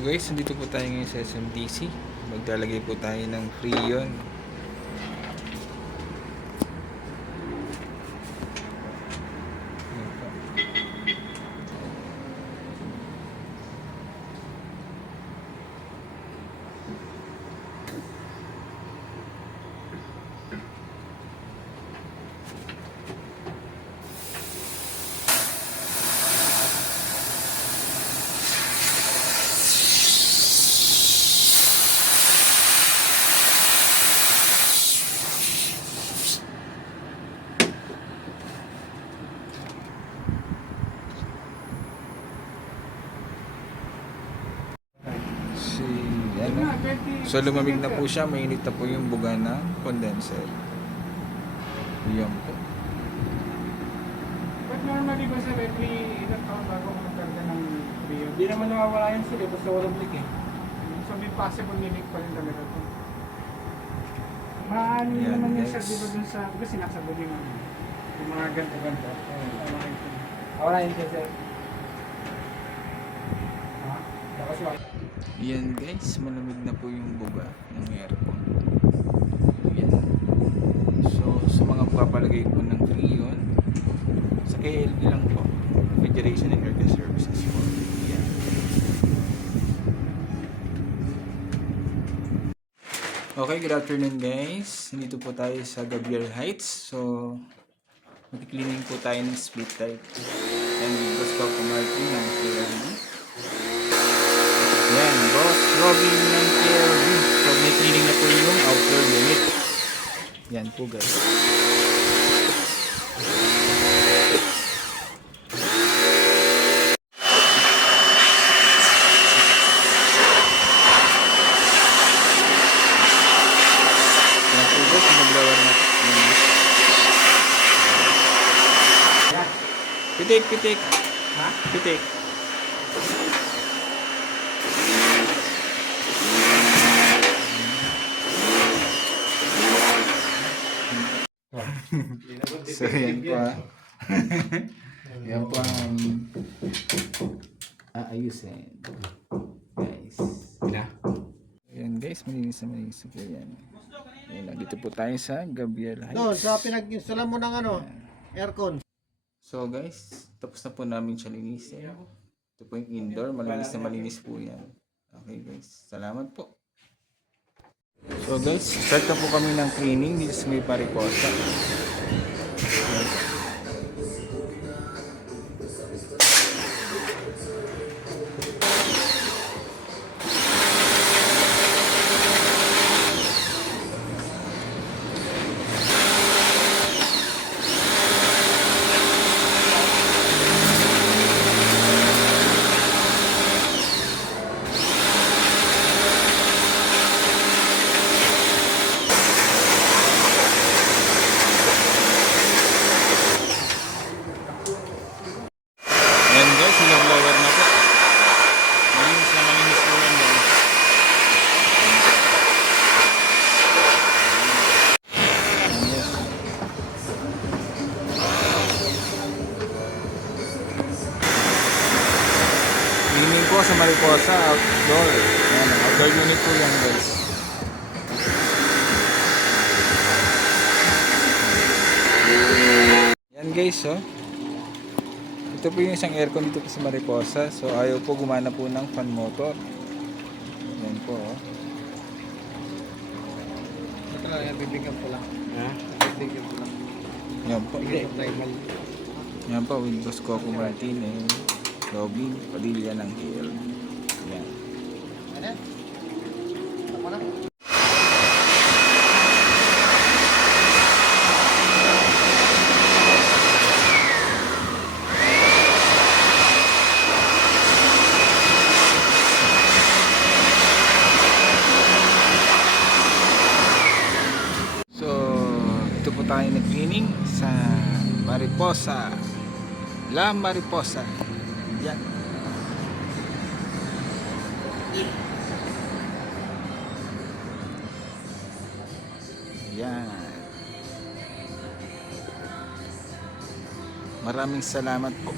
So guys, nandito po tayo ngayon sa SMDC. Maglalagay po tayo ng Freon. So lumamig na po siya, mainit na po yung buga ng condenser. Yan po. But normally ba sa every ilang taon bago ka magkarga ng Freon? Di naman nawawala yan sila, basta walang leak eh. So may possible ni-leak pa rin talaga ito. Maano Yan, naman yung guys. sa diba dun sa, kasi sinasabi din naman. Yung mga ganto-ganto. Wala yun siya sir. Ha? Tapos wala. Yan guys, malamig na po yung buga ng aircon. Yan. So sa mga papalagay po ng Freon, sa KLB lang po, Refrigeration and Air Services po. Yan. Okay, good afternoon guys. Nandito po tayo sa Gabriel Heights. So mag-cleaning po tayo ng split type. And gusto ko Martin ng KLB. Yan, Boss Robin ng KLB. So may cleaning na po yung outdoor unit. Yan po guys. Yan po guys, mag-blower na. Pitik, pitik. Ha? Pitik. So yan po yan po ang aayusin guys. Yan guys, malinis na po yan. Yan, dito po tayo sa Gabriel Heights. Doon, sa pinag-install mo ng ano, aircon. So guys, tapos na po namin siya linisin. Ito po yung indoor, malinis po yan. Okay guys, salamat po. So guys, start na po kami ng cleaning dito sa may Mariposa. Yan guys, nag-blower na po. Malinis po yan guys. Cleaning po sa Mariposa, outdoor. Yan, outdoor unit po yan guys. Yan guys, oh. Ito po yung isang aircon dito po sa Mariposa. So ayaw po gumana po ng fan motor. Yan po. Oh. Ito lang, bibigyan ko lang. Ha? Bibigyan ko lang. Yan po. Primal. Yan po, with Boss Coco Martin and Robin Padilla ng KL. Yan. Ano? Ako na. So, ito po tayo nag-cleaning sa Mariposa. La Mariposa. Yan. Yan. Maraming salamat po.